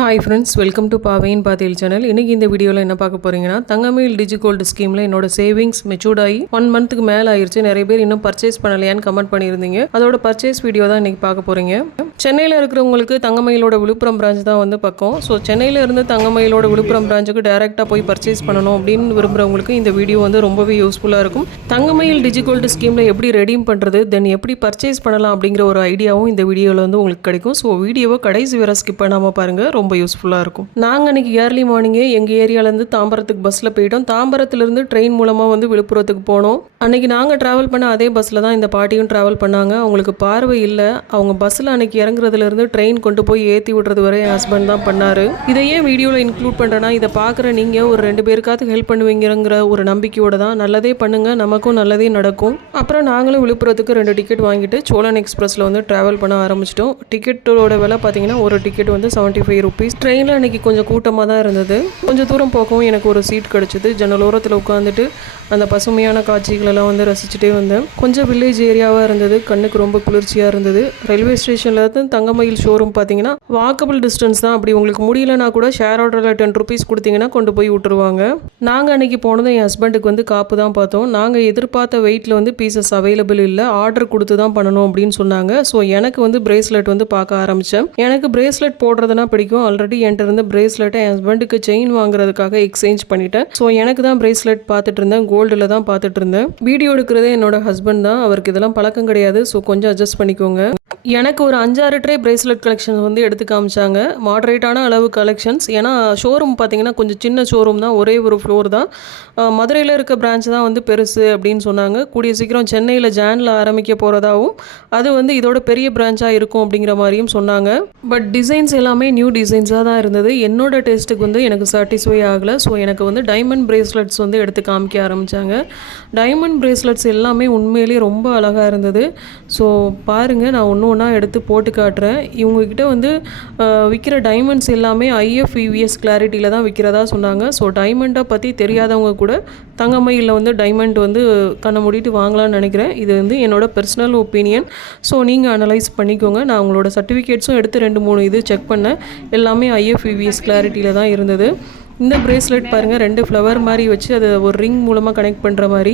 Hi friends, welcome to பாவையின் பாத்தியல் channel. இன்றைக்கி இந்த வீடியோவில் என்ன பார்க்க போகிறீங்கன்னா, தங்கமயில் டிஜிகோல்டு ஸ்கீமில் என்னோட சேவிங்ஸ் மெச்சூர்ட் ஆகி 1 மந்த்துக்கு மேலே ஆயிடுச்சு. நிறைய பேர் இன்னும் பர்ச்சேஸ் பண்ணலையான்னு கமெண்ட் பண்ணியிருந்தீங்க. அதோட பர்ச்சேஸ் வீடியோ தான் இன்றைக்கி பார்க்க போகிறீங்க. சென்னையில் இருக்கிறவங்களுக்கு தங்கமயிலோட விழுப்புரம் பிரான்ச் தான் வந்து பக்கம். ஸோ சென்னையில் இருந்து தங்கமயிலோட விழுப்புரம் பிரான்ச்சுக்கு டேரெக்டாக போய் பர்ச்சேஸ் பண்ணணும் அப்படின்னு விரும்புகிறவங்களுக்கு இந்த வீடியோ வந்து ரொம்பவே யூஸ்ஃபுல்லாக இருக்கும். தங்கமயில் டிஜிகோல்டு ஸ்கீமில் எப்படி ரெடீம் பண்ணுறது, தென் எப்படி பர்ச்சேஸ் பண்ணலாம் அப்படிங்கிற ஒரு ஐடியாவும் இந்த வீடியோவில் வந்து உங்களுக்கு கிடைக்கும். ஸோ வீடியோவை கடைசி வேற ஸ்கிப் பண்ணாமல் பாருங்கள், ரொம்ப யூஸ்ஃபுல்லாக இருக்கும். நாங்கள் அன்றைக்கி ஏர்லி மார்னிங்கே எங்கள் ஏரியாவிலேருந்து தாம்பரத்துக்கு பஸ்ஸில் போயிட்டோம். தாம்பரத்துலேருந்து ட்ரெயின் மூலமாக வந்து விழுப்புரத்துக்கு போனோம். அன்றைக்கி நாங்கள் ட்ராவல் பண்ண அதே பஸ்ஸில் தான் இந்த பாட்டியும் ட்ராவல் பண்ணாங்க. அவங்களுக்கு பார்வை இல்லை. அவங்க பஸ்ஸில் அன்றைக்கி இறங்குறதுலேருந்து ட்ரெயின் கொண்டு போய் ஏற்றி விடுறது வரை என் ஹஸ்பண்ட் தான் பண்ணார். இதையே வீடியோவில் இன்க்ளூட் பண்ணுறேன்னா, இதை பார்க்குற நீங்கள் ஒரு 2 பேருக்காவது ஹெல்ப் பண்ணுவீங்கிற ஒரு நம்பிக்கையோடு தான். நல்லதே பண்ணுங்கள், நமக்கும் நல்லதே நடக்கும். அப்புறம் நாங்களும் விழுப்புரத்துக்கு 2 டிக்கெட் வாங்கிட்டு சோழன் எக்ஸ்பிரஸில் வந்து ட்ராவல் பண்ண ஆரம்பிச்சிட்டோம். டிக்கெட்டோட விலை பார்த்தீங்கன்னா ஒரு டிக்கெட் வந்து 75 ருபீஸ். ட்ரெயினில் அன்றைக்கி கொஞ்சம் கூட்டமாக தான் இருந்தது. கொஞ்சம் தூரம் போகவும் எனக்கு ஒரு சீட் கிடச்சிது. ஜன்னலோரத்தில் உட்காந்துட்டு அந்த பசுமையான காட்சிகளெல்லாம் வந்து ரசிச்சுட்டே வந்தேன். கொஞ்சம் வில்லேஜ் ஏரியாவாக இருந்தது, கண்ணுக்கு ரொம்ப குளிர்ச்சியாக இருந்தது. ரயில்வே ஸ்டேஷனில் இருந்து தங்கமயில் ஷோரூம் பார்த்தீங்கன்னா வாக்கபிள் டிஸ்டன்ஸ் தான். அப்படி உங்களுக்கு முடியலனா கூட ஷேர் ஆர்டரில் 10 ருபீஸ் கொடுத்தீங்கன்னா கொண்டு போய் விட்டுருவாங்க. நாங்கள் அன்றைக்கி போனதும் என் ஹஸ்பண்டுக்கு வந்து காப்பு தான் பார்த்தோம். நாங்கள் எதிர்பார்த்த வெயிட்டில் வந்து பீசஸ் அவைலபிள் இல்லை, ஆர்டர் கொடுத்து தான் பண்ணணும் அப்படின்னு சொன்னாங்க. ஸோ எனக்கு வந்து பிரேஸ்லெட் வந்து பார்க்க ஆரம்பித்தேன். எனக்கு பிரேஸ்லெட் போடுறதுனா பிடிக்கும். ஆல்ரெடி என்கிட்ட இருந்த பிரேஸ்லெட்டை என் ஹஸ்பண்டுக்கு செயின் வாங்குறதுக்காக எக்ஸ்சேஞ்ச் பண்ணிட்டேன். ஸோ எனக்கு தான் பிரேஸ்லெட் பார்த்துட்டு இருந்தேன், கோல்டில் தான் பார்த்துட்டு இருந்தேன். வீடியோ எடுக்கிறதே என்னோட ஹஸ்பண்ட் தான். அவருக்கு இதெல்லாம் பழக்கம் கிடையாது. ஸோ கொஞ்சம் அட்ஜஸ்ட் பண்ணிக்கோங்க. எனக்கு ஒரு 5-6 ட்ரே பிரேஸ்லெட் கலெக்ஷன்ஸ் வந்து எடுத்து காமிச்சாங்க. மாடரேட்டான அளவு கலெக்ஷன்ஸ். ஏன்னா ஷோரூம் பார்த்தீங்கன்னா கொஞ்சம் சின்ன ஷோரூம் தான், ஒரே ஒரு ஃப்ளோர் தான். மதுரையில் இருக்க பிரான்ச் தான் வந்து பெருசு அப்படின்னு சொன்னாங்க. கூடிய சீக்கிரம் சென்னையில் ஜானில் ஆரம்பிக்க போகிறதாவும், அது வந்து இதோட பெரிய பிரான்ச்சாக இருக்கும் அப்படிங்கிற மாதிரியும் சொன்னாங்க. பட் டிசைன்ஸ் எல்லாமே நியூ டிசைன்ஸாக தான் இருந்தது. என்னோட டேஸ்ட்டுக்கு வந்து எனக்கு சாட்டிஸ்ஃபை ஆகலை. ஸோ எனக்கு வந்து டைமண்ட் பிரேஸ்லெட்ஸ் வந்து எடுத்து காமிக்க ஆரம்பித்தாங்க. டைமண்ட் பிரேஸ்லெட்ஸ் எல்லாமே உண்மையிலேயே ரொம்ப அழகாக இருந்தது. ஸோ பாருங்கள், நான் ஒன்றா எடுத்து போட்டு காட்டுறேன். இவங்ககிட்ட வந்து விற்கிற டைமண்ட்ஸ் எல்லாமே IFEVS கிளாரிட்டியில் தான் விற்கிறதா சொன்னாங்க. ஸோ டைமண்டை பற்றி தெரியாதவங்க கூட தங்கமயிலில் வந்து டைமண்ட் வந்து கண்ணை மூடிட்டு வாங்கலாம்னு நினைக்கிறேன். இது வந்து என்னோட பர்சனல் ஒப்பீனியன். ஸோ நீங்கள் அனலைஸ் பண்ணிக்கோங்க. நான் உங்களோட சர்டிஃபிகேட்ஸும் எடுத்து 2-3 இது செக் பண்ணேன். எல்லாமே IFEVS கிளாரிட்டியில் தான் இருந்தது. இந்த பிரேஸ்லெட் பாருங்கள், 2 ஃப்ளவர் மாதிரி வச்சு அதை ஒரு ரிங் மூலமாக கனெக்ட் பண்ணுற மாதிரி.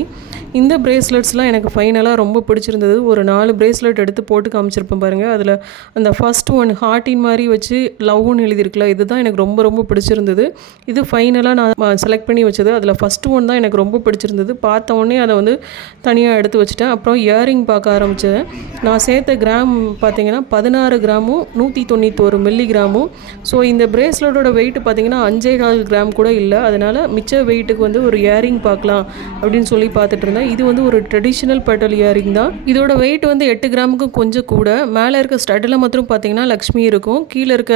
இந்த பிரேஸ்லெட்ஸ்லாம் எனக்கு ஃபைனலாக ரொம்ப பிடிச்சிருந்தது. ஒரு 4 பிரேஸ்லெட் எடுத்து போட்டு காமிச்சிருப்பேன் பாருங்கள். அதில் அந்த ஃபர்ஸ்ட் ஒன் ஹார்ட்டின் மாதிரி வச்சு லவ்னு எழுதியிருக்குல்ல, இதுதான் எனக்கு ரொம்ப ரொம்ப பிடிச்சிருந்தது. இது ஃபைனலாக நான் செலக்ட் பண்ணி வச்சது. அதில் ஃபஸ்ட்டு ஒன் தான் எனக்கு ரொம்ப பிடிச்சிருந்தது. பார்த்த உடனே அதை வந்து தனியாக எடுத்து வச்சுட்டேன். அப்புறம் இயரிங் பார்க்க ஆரம்பித்தேன். நான் சேர்த்த கிராம் பார்த்தீங்கன்னா 16 கிராமும் 191 மில்லிகிராமும். ஸோ இந்த பிரேஸ்லெட்டோட வெயிட் பார்த்தீங்கன்னா 5.4 கிராம் கூட இல்லை. அதனால் மிச்ச வெயிட்டுக்கு வந்து ஒரு இயரிங் பார்க்கலாம் அப்படின்னு சொல்லி பார்த்துட்டு இருந்தேன். இது வந்து ஒரு ட்ரெடிஷ்னல் பெட்டல் இயரிங் தான். இதோட வெயிட் வந்து 8 கிராமுக்கும் கொஞ்சம் கூட. மேலே இருக்க ஸ்டட்டில் மாத்திரம் பார்த்தீங்கன்னா லக்ஷ்மி இருக்கும். கீழே இருக்க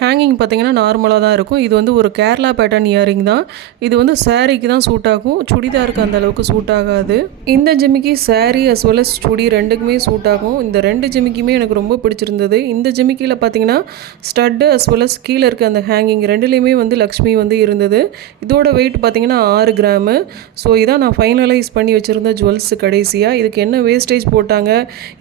ஹேங்கிங் பார்த்தீங்கன்னா நார்மலாக தான் இருக்கும். இது வந்து ஒரு கேரளா பேட்டர்ன் இயரிங் தான். இது வந்து சாரீக்கு தான் சூட் ஆகும், சுடிதாருக்கு அந்த அளவுக்கு சூட் ஆகாது. இந்த ஜிமிக்கி சாரீ அஸ் வெல் அஸ் சுடி ரெண்டுக்குமே சூட் ஆகும். இந்த 2 ஜிமிக்கியுமே எனக்கு ரொம்ப பிடிச்சிருந்தது. இந்த ஜிமிக்கியில் பார்த்தீங்கன்னா ஸ்டட்டு அஸ் வெல் அஸ் கீழே இருக்க அந்த ஹேங்கிங் ரெண்டுலேயுமே வந்து லக்ஷ்மி வந்து இருந்தது. இதோட வெயிட் பார்த்தீங்கன்னா 6 கிராமு. ஸோ இதான் நான் ஃபைனலைஸ் பண்ணி வச்சுருந்த ஜுவல்ஸ். கடைசியாக இதுக்கு என்ன வேஸ்டேஜ் போட்டாங்க,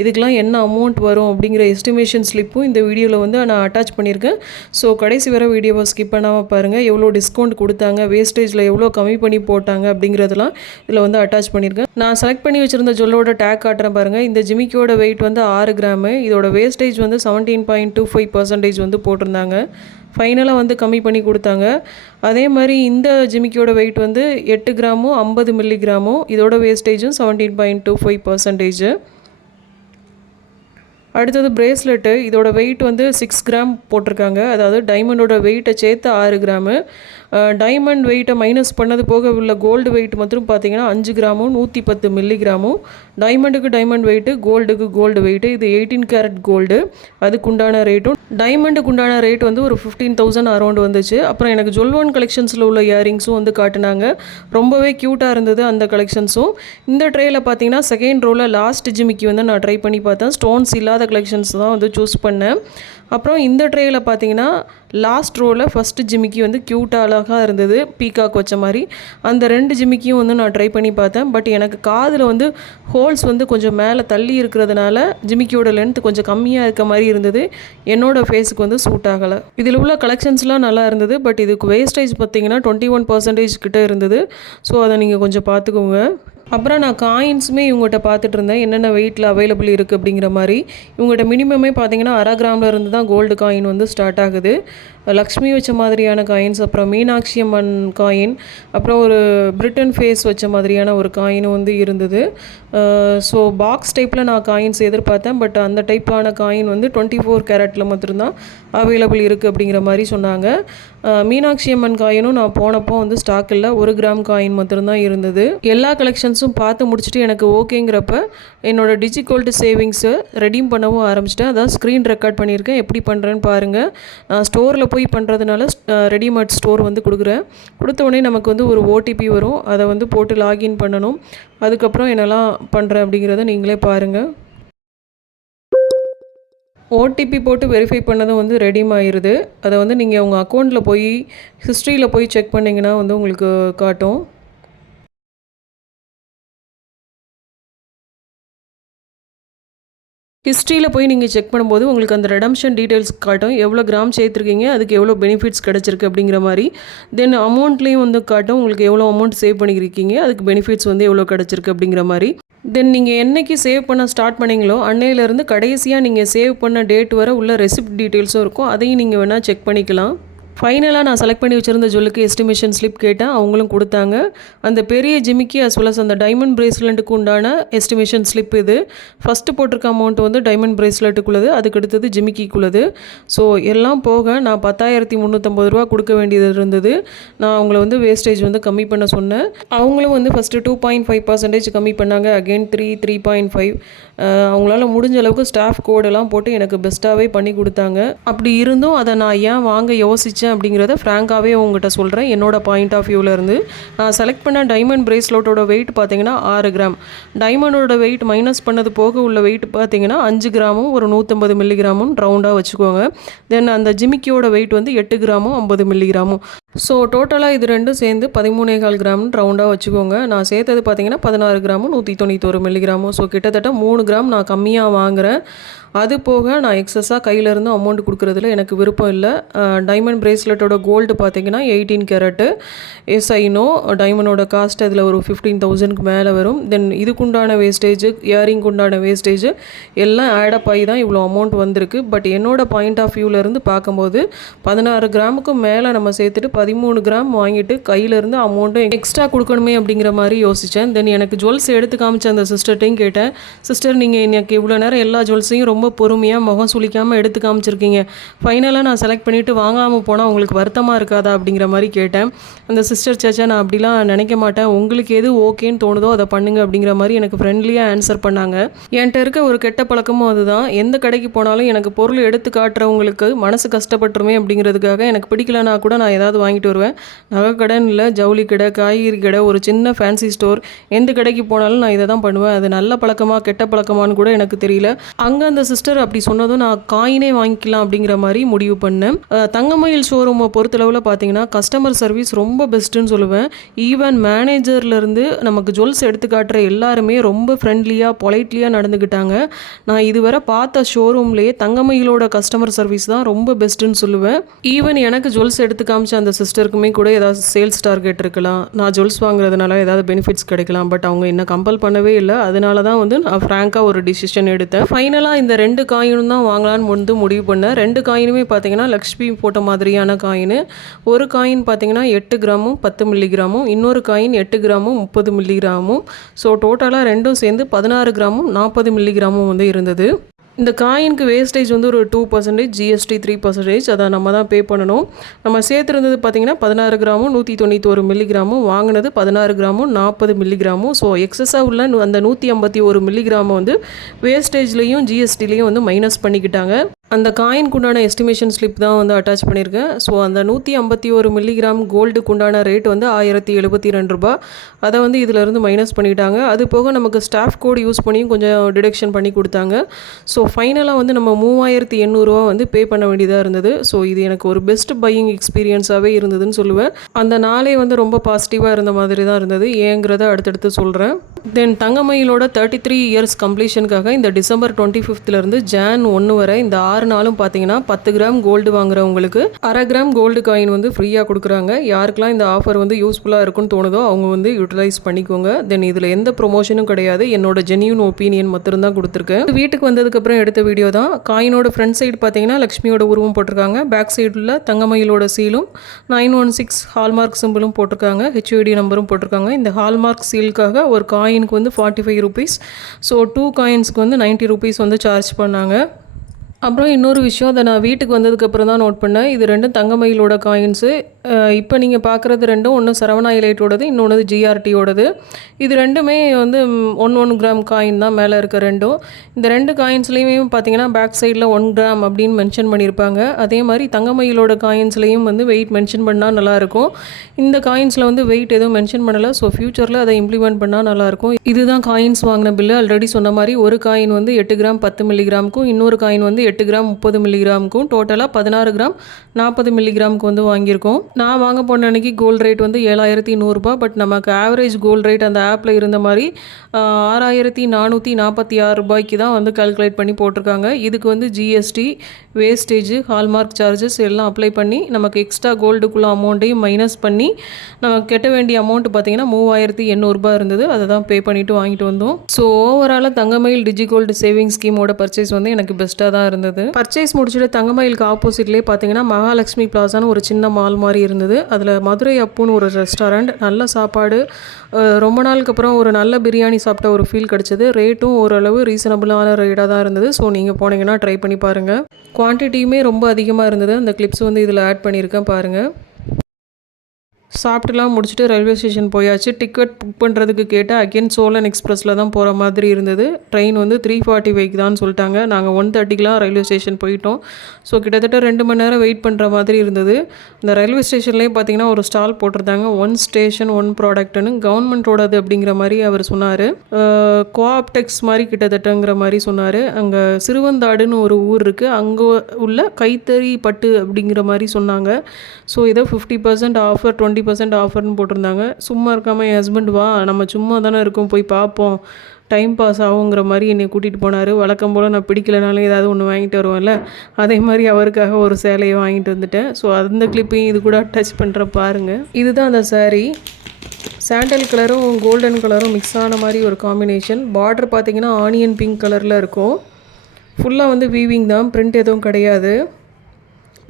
இதுக்கெலாம் என்ன அமௌண்ட் வரும் அப்படிங்கிற எஸ்டிமேஷன் ஸ்லிப்பும் இந்த வீடியோவில் வந்து நான் அட்டாச் பண்ணியிருக்கேன். ஸோ கடைசி வர வீடியோவை ஸ்கிப் பண்ணாமல் பாருங்கள். எவ்வளோ டிஸ்கவுண்ட் கொடுத்தாங்க, வேஸ்டேஜில் எவ்வளோ கம்மி பண்ணி போட்டாங்க அப்படிங்கிறதெல்லாம் இதில் வந்து அட்டாச் பண்ணியிருக்கேன். நான் செலக்ட் பண்ணி வச்சுருந்த ஜுவல்லோட டேக் காட்டுறேன் பாருங்கள். இந்த ஜிமிக்கியோட வெயிட் வந்து 6 கிராமு. இதோட வேஸ்டேஜ் வந்து 17.25% வந்து போட்டிருந்தாங்க. ஃபைனலாக வந்து கம்மி பண்ணி கொடுத்தாங்க. அதே மாதிரி இந்த ஜிமிக்கியோட வெயிட் வந்து 8 கிராமும் 50 மில்லிகிராமும். இதோட வேஸ்டேஜும் 17.25%. அடுத்தது பிரேஸ்லெட்டு. இதோட வெயிட் வந்து 6 கிராம் போட்டிருக்காங்க. அதாவது டைமண்டோட வெயிட்டை சேர்த்து 6 கிராமு. டைமண்ட் வெயிட்டை மைனஸ் பண்ணது போக உள்ள கோல்டு வெயிட் மட்டும் பார்த்தீங்கன்னா 5 கிராமும் 110 மில்லிகிராமும். டைமண்டுக்கு டைமண்ட் வெயிட்டு, கோல்டுக்கு கோல்டு வெயிட்டு. இது 18 கேரட் கோல்டு, அதுக்குண்டான ரேட்டும். டைமண்டுக்கு உண்டான ரேட் வந்து ஒரு 15,000 அரௌண்ட் வந்துச்சு. அப்புறம் எனக்கு ஜுவல்வன் கலெக்ஷன்ஸில் உள்ள இயரிங்ஸும் வந்து காட்டினாங்க. ரொம்பவே க்யூட்டாக இருந்தது அந்த கலெக்ஷன்ஸும். இந்த ட்ரேயில் பார்த்தீங்கன்னா செகண்ட் ரோவில் லாஸ்ட் ஜிமிக்கி வந்து நான் ட்ரை பண்ணி பார்த்தேன். ஸ்டோன்ஸ் இல்லாத கலெக்ஷன்ஸ் தான் வந்து சூஸ் பண்ணேன். அப்புறம் இந்த ட்ரேயில் பார்த்தீங்கன்னா லாஸ்ட் ரோவில் ஃபஸ்ட்டு ஜிமிக்கி வந்து க்யூட்டாக அழகாக இருந்தது, பீகாக் வச்ச மாதிரி. அந்த 2 ஜிமிக்கியும் வந்து நான் ட்ரை பண்ணி பார்த்தேன். பட் எனக்கு காதில் வந்து ஹோல்ஸ் வந்து கொஞ்சம் மேலே தள்ளி இருக்கிறதுனால ஜிமிக்கியோட லென்த் கொஞ்சம் கம்மியாக இருக்க மாதிரி இருந்தது. என்னோடய ஃபேஸுக்கு வந்து சூட் ஆகலை. இதில் உள்ள கலெக்ஷன்ஸ்லாம் நல்லா இருந்தது. பட் இதுக்கு வேஸ்டேஜ் பார்த்தீங்கன்னா 21% கிட்ட இருந்தது. ஸோ அதை நீங்கள் கொஞ்சம் பார்த்துக்கோங்க. அப்புறம் நான் காயின்ஸுமே இவங்ககிட்ட பார்த்துட்டு இருந்தேன், என்னென்ன வெயிட்டில் அவைலபிள் இருக்குது அப்படிங்கிற மாதிரி. இவங்ககிட்ட மினிமமே பார்த்தீங்கன்னா 1/2 கிராமில் இருந்து தான் கோல்டு காயின் வந்து ஸ்டார்ட் ஆகுது. லக்ஷ்மி வச்ச மாதிரியான காயின்ஸ், அப்புறம் மீனாட்சி அம்மன் காயின், அப்புறம் ஒரு பிரிட்டன் ஃபேஸ் வச்ச மாதிரியான ஒரு காயினும் வந்து இருந்தது. ஸோ பாக்ஸ் டைப்பில் நான் காயின்ஸ் எதிர்பார்த்தேன். பட் அந்த டைப்பான காயின் வந்து 24 கேரட்டில் மட்டும்தான் அவைலபிள் இருக்குது அப்படிங்கிற மாதிரி சொன்னாங்க. மீனாட்சி அம்மன் காயினும் நான் போனப்போ வந்து ஸ்டாக் இல்லை, 1 கிராம் காயின் மட்டும்தான் இருந்தது. எல்லா கலெக்ஷன்ஸும் பார்த்து முடிச்சுட்டு எனக்கு ஓகேங்கிறப்ப என்னோடய டிஜிகோல்டு சேவிங்ஸை ரெடீம் பண்ணவும் ஆரம்பிச்சிட்டேன். அதான் ஸ்க்ரீன் ரெக்கார்ட் பண்ணியிருக்கேன், எப்படி பண்ணுறேன்னு பாருங்கள். நான் ஸ்டோரில் போய் பண்ணுறதுனால ரெடிமேட் ஸ்டோர் வந்து கொடுக்குறேன். கொடுத்த உடனே நமக்கு வந்து ஒரு ஓடிபி வரும், அதை வந்து போட்டு லாகின் பண்ணணும். அதுக்கப்புறம் என்னெல்லாம் பண்ணுறேன் அப்படிங்கிறத நீங்களே பாருங்கள். ஓடிபி போட்டு வெரிஃபை பண்ணதும் வந்து ரெடீம் ஆயிடுது. அதை வந்து நீங்கள் உங்கள் அக்கௌண்ட்டில் போய் ஹிஸ்ட்ரியில் போய் செக் பண்ணிங்கன்னா வந்து உங்களுக்கு காட்டும். ஹிஸ்ட்ரியில் போய் நீங்கள் செக் பண்ணும்போது உங்களுக்கு அந்த ரெடம்ஷன் டீட்டெயில்ஸ் காட்டும், எவ்வளோ கிராம் சேர்த்துருக்கீங்க, அதுக்கு எவ்வளோ பெனிஃபிட்ஸ் கிடச்சிருக்கு அப்படிங்கிற மாதிரி. தென் அமௌண்ட்லேயும் வந்து காட்டும், உங்களுக்கு எவ்வளோ அமௌண்ட் சேவ் பண்ணியிருக்கீங்க, அதுக்கு பெனிஃபிட்ஸ் வந்து எவ்வளோ கிடச்சிருக்கு அப்படிங்கிற மாதிரி. தென் நீங்கள் என்றைக்கு சேவ் பண்ண ஸ்டார்ட் பண்ணிங்களோ அன்னையிலேருந்து கடைசியாக நீங்கள் சேவ் பண்ண டேட் வர உள்ள ரெசிப்ட் டீட்டெயில்ஸும் இருக்கும், அதையும் நீங்கள் வேணால் செக் பண்ணிக்கலாம். ஃபைனலாக நான் செலக்ட் பண்ணி வச்சுருந்த ஜுவல்லுக்கு எஸ்டிமேஷன் ஸ்லிப் கேட்டேன், அவங்களும் கொடுத்தாங்க. அந்த பெரிய ஜிமிக்கி அஸ் வெல் அஸ் அந்த டைமண்ட் பிரேஸ்லெட்டுக்கு உண்டான எஸ்டிமேஷன் ஸ்லிப் இது. ஃபஸ்ட்டு போட்டிருக்க அமௌண்ட் வந்து டைமண்ட் பிரேஸ்லெட்டுக்குள்ளது, அதுக்கு அடுத்தது ஜிமிக்கிக்குள்ளது. ஸோ எல்லாம் போக நான் 10,350 ரூபா கொடுக்க வேண்டியது இருந்தது. நான் அவங்கள வந்து வேஸ்டேஜ் வந்து கம்மி பண்ண சொன்னேன். அவங்களும் வந்து ஃபஸ்ட்டு 2.5% கம்மி பண்ணாங்க, அகெயின் 3.5. அவங்களால முடிஞ்ச அளவுக்கு ஸ்டாஃப் கோடெல்லாம் போட்டு எனக்கு பெஸ்ட்டாகவே பண்ணி கொடுத்தாங்க. அப்படி இருந்தும் அதை நான் ஏன் வாங்க யோசித்தேன் அப்படிங்கிறத ஃப்ராங்காகவே உங்கள்கிட்ட சொல்கிறேன். என்னோட பாயிண்ட் ஆஃப் வியூவிலேருந்து நான் செலக்ட் பண்ண டைமண்ட் பிரேஸ்லெட்டோட வெயிட் பார்த்தீங்கன்னா 6 கிராம். டைமண்டோட வெயிட் மைனஸ் பண்ணது போக உள்ள வெயிட் பார்த்தீங்கன்னா 5 கிராமும் ஒரு 150 மில்லிகிராமும் ரவுண்டாக வச்சுக்கோங்க. தென் அந்த ஜிமிக்கியோட வெயிட் வந்து 8 கிராமும் 50 மில்லிகிராமும். ஸோ டோட்டலாக இது ரெண்டும் சேர்ந்து 13.25 கிராம்னு ரவுண்டாக வச்சுக்கோங்க. நான் சேர்த்தது பார்த்தீங்கன்னா 16 கிராமும் 191 மில்லிகிராமும். ஸோ கிட்டத்தட்ட 3 கிராம் நான் கம்மியாக வாங்குகிறேன். அது போக நான் எக்ஸஸாக கையிலேருந்து அமௌண்ட் கொடுக்குறதுல எனக்கு விருப்பம் இல்லை. டைமண்ட் பிரேஸ்லெட்டோட கோல்டு பார்த்தீங்கன்னா 18 கேரட்டு. எஸ் ஐ நோ டைமண்டோட காஸ்ட் அதில் ஒரு 15,000க்கு மேலே வரும். தென் இதுக்குண்டான வேஸ்டேஜ், இயரிங்க்கு உண்டான வேஸ்டேஜ் எல்லாம் ஆடப் ஆகி தான் இவ்வளோ அமௌண்ட் வந்திருக்கு. பட் என்னோட பாயிண்ட் ஆஃப் வியூவிலேருந்து பார்க்கும்போது 16 கிராமுக்கும் மேலே நம்ம சேர்த்துட்டு 13 கிராம் வாங்கிட்டு கையிலேருந்து அமௌண்ட்டும் எக்ஸ்ட்ரா கொடுக்கணுமே அப்படிங்கிற மாதிரி யோசித்தேன். தென் எனக்கு ஜுவல்ஸ் எடுத்து காமிச்ச அந்த சிஸ்டர்ட்டையும் கேட்டேன், சிஸ்டர் நீங்கள் எனக்கு இவ்வளோ நேரம் எல்லா ஜுவல்ஸையும் ரொம்ப பொறுமையாக முகம் சுளிக்காமல் எடுத்து காமிச்சிருக்கீங்க, ஃபைனலாக நான் செலக்ட் பண்ணிவிட்டு வாங்காமல் போனால் உங்களுக்கு வருத்தமாக இருக்காதா அப்படிங்கிற மாதிரி கேட்டேன். அந்த சிஸ்டர் சேச்சா நான் அப்படிலாம் நினைக்க மாட்டேன், உங்களுக்கு எது ஓகேன்னு தோணுதோ அதை பண்ணுங்க அப்படிங்கிற மாதிரி எனக்கு ஃப்ரெண்ட்லியாக ஆன்சர் பண்ணாங்க. என்கிட்ட இருக்க ஒரு கெட்ட பழக்கமும் அதுதான், எந்த கடைக்கு போனாலும் எனக்கு பொருள் எடுத்து காட்டுறவங்களுக்கு மனசு கஷ்டப்பட்டுருமே அப்படிங்கிறதுக்காக எனக்கு பிடிக்கலனா கூட நான் ஏதாவது வாங்கிட்டு வருவேன். நகை கடைன்னு இல்லை, ஜவுளி கடை, காய்கறி கடை, ஒரு சின்ன ஃபேன்சி ஸ்டோர், எந்த கடைக்கு போனாலும் நான் இதை தான் பண்ணுவேன். அது நல்ல பழக்கமா கெட்ட பழக்கமானு கூட எனக்கு தெரியல. அங்கே அந்த சிஸ்டர் அப்படி சொன்னதும் நான் காயினே வாங்கிக்கலாம் அப்படிங்கிற மாதிரி முடிவு பண்ணேன். தங்கமயில் ஷோரூமை பொறுத்தளவில் பார்த்தீங்கன்னா கஸ்டமர் சர்வீஸ் ரொம்ப பெஸ்ட்டுன்னு சொல்லுவேன். ஈவன் மேனேஜர்லேருந்து நமக்கு ஜுவல்ஸ் எடுத்து காட்டுற எல்லாருமே ரொம்ப ஃப்ரெண்ட்லியாக பொலைட்லியாக நடந்துக்கிட்டாங்க. நான் இதுவரை பார்த்த ஷோரூம்லேயே தங்கமயிலோட கஸ்டமர் சர்வீஸ் தான் ரொம்ப பெஸ்ட்டுன்னு சொல்லுவேன். ஈவன் எனக்கு ஜுவல்ஸ் எடுத்து காமிச்ச அந்த சிஸ்டருக்குமே கூட ஏதாவது சேல்ஸ் டார்கெட் இருக்கலாம், நான் ஜுவல்ஸ் வாங்குறதுனால ஏதாவது பெனிஃபிட்ஸ் கிடைக்கலாம். பட் அவங்க என்ன கம்பல் பண்ணவே இல்லை. அதனால தான் வந்து நான் ஃப்ராங்காக ஒரு டிசிஷன் எடுத்தேன். ஃபைனலாக இந்த 2 காயினும் தான் வாங்கலான்னு வந்து முடிவு பண்ணேன். 2 காயினுமே பார்த்தீங்கன்னா லக்ஷ்மி போட்ட மாதிரியான காயின். ஒரு காயின் பார்த்தீங்கன்னா 8 கிராமும் 10 மில்லிகிராமும், இன்னொரு காயின் 8 கிராமும் 30 மில்லிகிராமும். ஸோ டோட்டலாக ரெண்டும் சேர்ந்து 16 கிராமும் 40 மில்லிகிராமும் வந்து இருந்தது. இந்த காயினுக்கு வேஸ்டேஜ் வந்து ஒரு 2%, ஜிஎஸ்டி 3%, அதை நம்ம தான் பே பண்ணணும். நம்ம சேர்த்துருந்தது பார்த்திங்கன்னா 16 கிராமும் 191 மில்லிகிராமும், வாங்கினது 16 கிராமும் 40 மில்லிகிராமும். ஸோ எக்ஸஸாக உள்ள அந்த 151 மில்லிகிராமும் வந்து வேஸ்டேஜ்லேயும் ஜிஎஸ்டிலையும் வந்து மைனஸ் பண்ணிக்கிட்டாங்க. அந்த காயினுக்கு உண்டான எஸ்டிமேஷன் ஸ்லிப் தான் வந்து அட்டாச் பண்ணியிருக்கேன். ஸோ அந்த 151 மில்லிகிராம் கோல்டுக்கு உண்டான ரேட் வந்து 1072 ரூபா. அதை வந்து இதிலேருந்து மைனஸ் பண்ணிட்டாங்க. அது போக நமக்கு ஸ்டாஃப் கோட் யூஸ் பண்ணியும் கொஞ்சம் டிடக்ஷன் பண்ணி கொடுத்தாங்க. ஸோ ஃபைனலாக வந்து நம்ம 3800 ரூபா வந்து பே பண்ண வேண்டியதாக இருந்தது. ஸோ இது எனக்கு ஒரு பெஸ்ட் பையிங் எக்ஸ்பீரியன்ஸாகவே இருந்ததுன்னு சொல்லுவேன். அந்த நாளே வந்து ரொம்ப பாசிட்டிவாக இருந்த மாதிரி தான் இருந்தது. ஏங்கிறத அடுத்தடுத்து சொல்கிறேன். தென் தங்கமயிலோட 33 இயர்ஸ் கம்ப்ளீஷனுக்காக இந்த டிசம்பர் 25லேருந்து ஜான் 1 வரை இந்த 6 நாளும் பார்த்தீங்கன்னா 10 கிராம் கோல்டு வாங்குறவங்களுக்கு 1/2 கிராம் கோல்டு காயின் வந்து ஃப்ரீயாக கொடுக்குறாங்க. யாருக்கெல்லாம் இந்த ஆஃபர் வந்து யூஸ்ஃபுல்லாக இருக்குன்னு தோணுதோ அவங்க வந்து யூட்டிலைஸ் பண்ணிக்கோங்க. தென் இதில் எந்த ப்ரொமோஷனும் கிடையாது. என்னோட ஜென்யூன் ஒப்பீனியன் மட்டும் தான் கொடுத்துருக்கேன். வீட்டுக்கு வந்ததுக்கப்புறம் எடுத்த வீடியோ தான். காயினோட ஃப்ரண்ட் சைடு பார்த்தீங்கன்னா லக்ஷ்மியோட உருவம் போட்டிருக்காங்க. பேக் சைடில் தங்கமயிலோட சீலும் 916 ஹால்மார்க் சிம்பிளும் போட்டிருக்காங்க. HUID நம்பரும் போட்டிருக்காங்க. இந்த ஹால்மார்க் சீலுக்காக ஒரு காயினுக்கு வந்து 45 ரூபீஸ். ஸோ 2 காயின்ஸ்க்கு வந்து 90 ரூபீஸ் வந்து சார்ஜ் பண்ணாங்க. அப்புறம் இன்னொரு விஷயம், அதை நான் வீட்டுக்கு வந்ததுக்கப்புறம் தான் நோட் பண்ணேன். இது ரெண்டும் தங்கமயிலோட காயின்ஸு. இப்போ நீங்கள் பார்க்குறது ரெண்டும் ஒன்று சரவணா எலைட்டோடது, இன்னொன்று GRTயோடது. இது ரெண்டுமே வந்து 1 கிராம் காயின் தான் மேலே இருக்க ரெண்டும். இந்த 2 காயின்ஸ்லேயுமே பார்த்தீங்கன்னா பேக் சைடில் 1 கிராம் அப்படின்னு மென்ஷன் பண்ணியிருப்பாங்க. அதே மாதிரி தங்கமயிலோட காயின்ஸ்லேயும் வந்து வெயிட் மென்ஷன் பண்ணால் நல்லாயிருக்கும். இந்த காயின்ஸில் வந்து வெயிட் எதுவும் மென்ஷன் பண்ணலை. ஸோ ஃப்யூச்சரில் அதை இம்ப்ளிமெண்ட் பண்ணால் நல்லாயிருக்கும். இதுதான் காயின்ஸ் வாங்கின பில்லு. ஆல்ரெடி சொன்ன மாதிரி ஒரு காயின் வந்து 8 கிராம் 10 மில்லிகிராமுக்கும், இன்னொரு காயின் வந்து 8 கிராம் 30 மில்லிகிராமுக்கும், டோட்டலாக 16 கிராம் 40 மில்லிகிராமுக்கு வந்து வாங்கியிருக்கோம். நான் வாங்க போன அன்றைக்கி கோல்டு ரேட் வந்து 7100 ரூபா. பட் நமக்கு ஆவரேஜ் கோல்டு ரேட் அந்த ஆப்பில் இருந்த மாதிரி 6446 ரூபாய்க்கு தான் வந்து கால்குலேட் பண்ணி போட்டிருக்காங்க. இதுக்கு வந்து GST, வேஸ்டேஜ், ஹால்மார்க் சார்ஜஸ் எல்லாம் அப்ளை பண்ணி நமக்கு எக்ஸ்ட்ரா கோல்டுக்குள்ள அமௌண்ட்டையும் மைனஸ் பண்ணி நமக்கு கட்ட வேண்டிய அமௌண்ட் பார்த்தீங்கன்னா 3800 ரூபாய் இருந்தது. அதை தான் பே பண்ணிவிட்டு வாங்கிட்டு வந்தோம். ஸோ ஓவராலாக தங்கமயில் டிஜிகோல்டு சேவிங் ஸ்கீமோட பர்ச்சேஸ் வந்து எனக்கு பெஸ்ட்டாக தான் இருந்தது. பர்ச்சேஸ் முடிச்சுட்டு தங்கமயிலுக்கு ஆப்போசிட்லேயே பார்த்தீங்கன்னா மகாலட்சுமி பிளாசான்னு ஒரு சின்ன மால் மாதிரி இருந்தது. அதில் மதுரை அப்புன்னு ஒரு ரெஸ்டாரண்ட், நல்ல சாப்பாடு, ரொம்ப நாளுக்கு அப்புறம் ஒரு நல்ல பிரியாணி சாப்பிட்ட ஒரு ஃபீல் கிடச்சிது. ரேட்டும் ஓரளவு ரீசனபிளான ரேட்டாக தான் இருந்தது. ஸோ நீங்கள் போனீங்கன்னா ட்ரை பண்ணி பாருங்கள். குவான்டிட்டியுமே ரொம்ப அதிகமாக இருந்தது. அந்த கிளிப்ஸ் வந்து இதில் ஆட் பண்ணியிருக்கேன் பாருங்கள். சாப்பிட்டுலாம் முடிச்சுட்டு ரயில்வே ஸ்டேஷன் போயாச்சு. டிக்கெட் புக் பண்ணுறதுக்கு கேட்டால் அகெயின் சோழன் எக்ஸ்பிரஸில் தான் போகிற மாதிரி இருந்தது. ட்ரெயின் வந்து 3:45 தான் சொல்லிட்டாங்க. நாங்கள் 1:30க்கெலாம் ரயில்வே ஸ்டேஷன் போயிட்டோம். ஸோ கிட்டத்தட்ட 2 மணி நேரம் வெயிட் பண்ணுற மாதிரி இருந்தது. இந்த ரயில்வே ஸ்டேஷன்லேயே பார்த்தீங்கன்னா ஒரு ஸ்டால் போட்டிருந்தாங்க, 1 ஸ்டேஷன் 1 ப்ராடக்ட்னு. கவர்மெண்ட்டோடது அப்படிங்கிற மாதிரி அவர் சொன்னார். கோஆப்டெக்ஸ் மாதிரி கிட்டத்தட்டங்கிற மாதிரி சொன்னார். அங்கே சிறுவந்தாடுன்னு ஒரு ஊர் இருக்குது, அங்கே உள்ள கைத்தறி பட்டு அப்படிங்கிற மாதிரி சொன்னாங்க. ஸோ இதை 50% ஆஃபர் 20% ஆஃபர்னு போட்டிருந்தாங்க. சும்மா இருக்காமல் என் ஹஸ்பண்ட் வா நம்ம சும்மா தானே இருக்கோம் போய் பார்ப்போம், டைம் பாஸ் ஆகுங்கிற மாதிரி என்னை கூட்டிகிட்டு போனார். வழக்கம் போல் நான் பிடிக்கலனாலும் ஏதாவது ஒன்று வாங்கிட்டு வருவேன்ல, அதே மாதிரி அவருக்காக ஒரு சேலையை வாங்கிட்டு வந்துட்டேன். ஸோ அந்த கிளிப்பையும் இது கூட அட்டாச் பண்ணுற பாருங்கள். இதுதான் அந்த சாரீ. சாண்டல் கலரும் கோல்டன் கலரும் மிக்ஸ் ஆன மாதிரி ஒரு காம்பினேஷன். பார்டர் பார்த்திங்கன்னா ஆனியன் பிங்க் கலரில் இருக்கும். ஃபுல்லாக வந்து வீவிங் தான், பிரிண்ட் எதுவும் கிடையாது.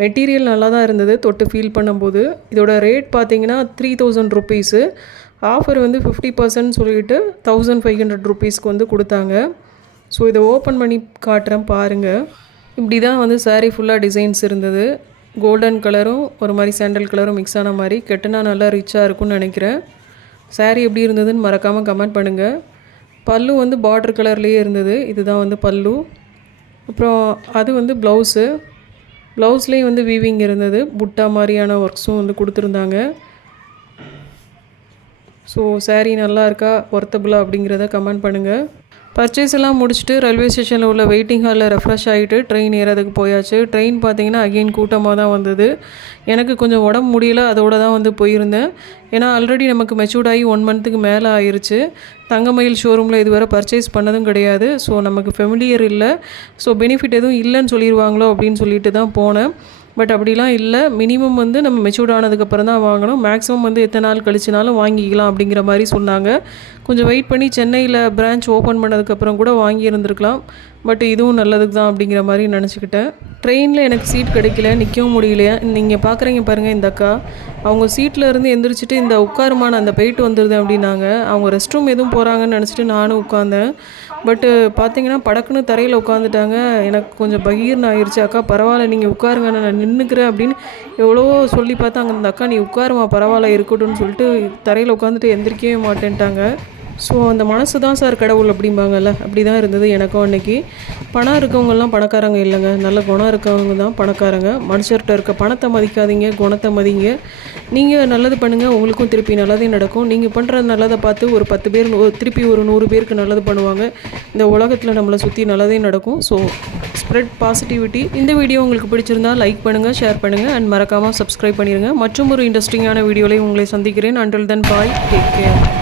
மெட்டீரியல் நல்லா தான் இருந்தது தொட்டு ஃபீல் பண்ணும்போது. இதோட ரேட் பார்த்தீங்கன்னா 3000 ருபீஸு. ஆஃபர் வந்து 50% சொல்லிவிட்டு 1500 ருபீஸ்க்கு வந்து கொடுத்தாங்க. ஸோ இதை ஓப்பன் பண்ணி காட்டுறேன் பாருங்கள். இப்படி தான் வந்து சாரீ ஃபுல்லாக டிசைன்ஸ் இருந்தது. கோல்டன் கலரும் ஒரு மாதிரி சாண்டல் கலரும் மிக்ஸ் ஆன மாதிரி. கெட்டுனா நல்லா ரிச்சாக இருக்கும்னு நினைக்கிறேன். சாரீ எப்படி இருந்ததுன்னு மறக்காமல் கமெண்ட் பண்ணுங்கள். பல்லு வந்து பார்டர் கலர்லேயே இருந்தது. இதுதான் வந்து பல்லு. அப்புறம் அது வந்து ப்ளவுஸு. ப்ளவுஸ்லேயும் வந்து வீவிங் இருந்தது. புட்டா மாதிரியான ஒர்க்ஸும் வந்து கொடுத்துருந்தாங்க. ஸோ சாரீ நல்லா இருக்கா, ஒர்த்தபுளாக அப்படிங்கிறத கமெண்ட் பண்ணுங்கள். பர்ச்சேஸ் எல்லாம் முடிச்சுட்டு ரயில்வே ஸ்டேஷனில் உள்ள வெயிட்டிங் ஹாலில் ரெஃப்ரெஷ் ஆகிட்டு ட்ரெயின் ஏறதுக்கு போயாச்சு. ட்ரெயின் பார்த்திங்கன்னா அகெயின் கூட்டமாக தான் வந்தது. எனக்கு கொஞ்சம் உடம்பு முடியல, அதோடு தான் வந்து போயிருந்தேன். ஏன்னா ஆல்ரெடி நமக்கு மெச்சூர்ட் ஆகி 1 மந்த்துக்கு மேலே ஆயிடுச்சு. தங்கமயில் ஷோரூமில் இதுவரை பர்ச்சேஸ் பண்ணதும் கிடையாது. ஸோ நமக்கு ஃபெமிலியர் இல்லை. ஸோ பெனிஃபிட் எதுவும் இல்லைன்னு சொல்லிடுவாங்களோ அப்படின்னு சொல்லிட்டு தான் போனேன். பட் அப்படிலாம் இல்லை. மினிமம் வந்து நம்ம மெச்சூர்ட் ஆனதுக்கப்புறம் தான் வாங்கணும். மேக்ஸிமம் வந்து எத்தனை நாள் கழிச்சினாலும் வாங்கிக்கலாம் அப்படிங்கிற மாதிரி சொன்னாங்க. கொஞ்சம் வெயிட் பண்ணி சென்னையில் பிரான்ச் ஓப்பன் பண்ணதுக்கப்புறம் கூட வாங்கியிருந்துருக்கலாம். பட் இதுவும் நல்லதுக்கு தான் அப்படிங்கிற மாதிரி நினச்சிக்கிட்டேன். ட்ரெயினில் எனக்கு சீட் கிடைக்கல, நிற்கவும் முடியலையா. நீங்கள் பார்க்குறீங்க பாருங்கள் இந்த அக்கா, அவங்க சீட்டில் இருந்து எந்திரிச்சிட்டு இந்த உட்காருமா நான் அந்த போயிட்டு வந்துடுது அப்படின்னாங்க. அவங்க ரெஸ்ட் ரூம் எதுவும் போகிறாங்கன்னு நினச்சிட்டு நானும் உட்காந்தேன். பட்டு பார்த்தீங்கன்னா படக்குன்னு தரையில் உட்காந்துட்டாங்க. எனக்கு கொஞ்சம் பகீர்னு ஆயிடுச்சு. அக்கா பரவாயில்ல நீங்கள் உட்காருங்க நான் நின்றுக்கிறேன் அப்படின்னு எவ்வளவோ சொல்லி பார்த்தா அங்கே அந்த அக்கா நீ உட்காருமா பரவாயில்ல இருக்கட்டும்னு சொல்லிட்டு தரையில் உட்காந்துட்டு எந்திரிக்கவே மாட்டேன்ட்டாங்க. ஸோ அந்த மனசு தான் சார் கடவுள் அப்படிம்பாங்கல்ல, அப்படி தான் இருந்தது எனக்கும் அன்றைக்கி. பணம் இருக்கவங்கெல்லாம் பணக்காரங்க இல்லைங்க, நல்ல குணம் இருக்கவங்க தான் பணக்காரங்க. மனுஷர்கிட்ட இருக்க பணத்தை மதிக்காதீங்க, குணத்தை மதிங்க. நீங்கள் நல்லது பண்ணுங்கள், உங்களுக்கும் திருப்பி நல்லதே நடக்கும். நீங்கள் பண்ணுற நல்லதை பார்த்து ஒரு 10 பேர் திருப்பி ஒரு 100 பேருக்கு நல்லது பண்ணுவாங்க. இந்த உலகத்தில் நம்மளை சுற்றி நல்லதே நடக்கும். So spread positivity. இந்த வீடியோ உங்களுக்கு பிடிச்சிருந்தா லைக் பண்ணுங்கள், ஷேர் பண்ணுங்கள் அண்ட் மறக்காமல் சப்ஸ்கிரைப் பண்ணிடுங்க. மற்றும் ஒரு இன்ட்ரெஸ்டிங்கான வீடியோவில் உங்களை சந்திக்கிறேன். அண்டில் தென் பாய், டேக் கேர்.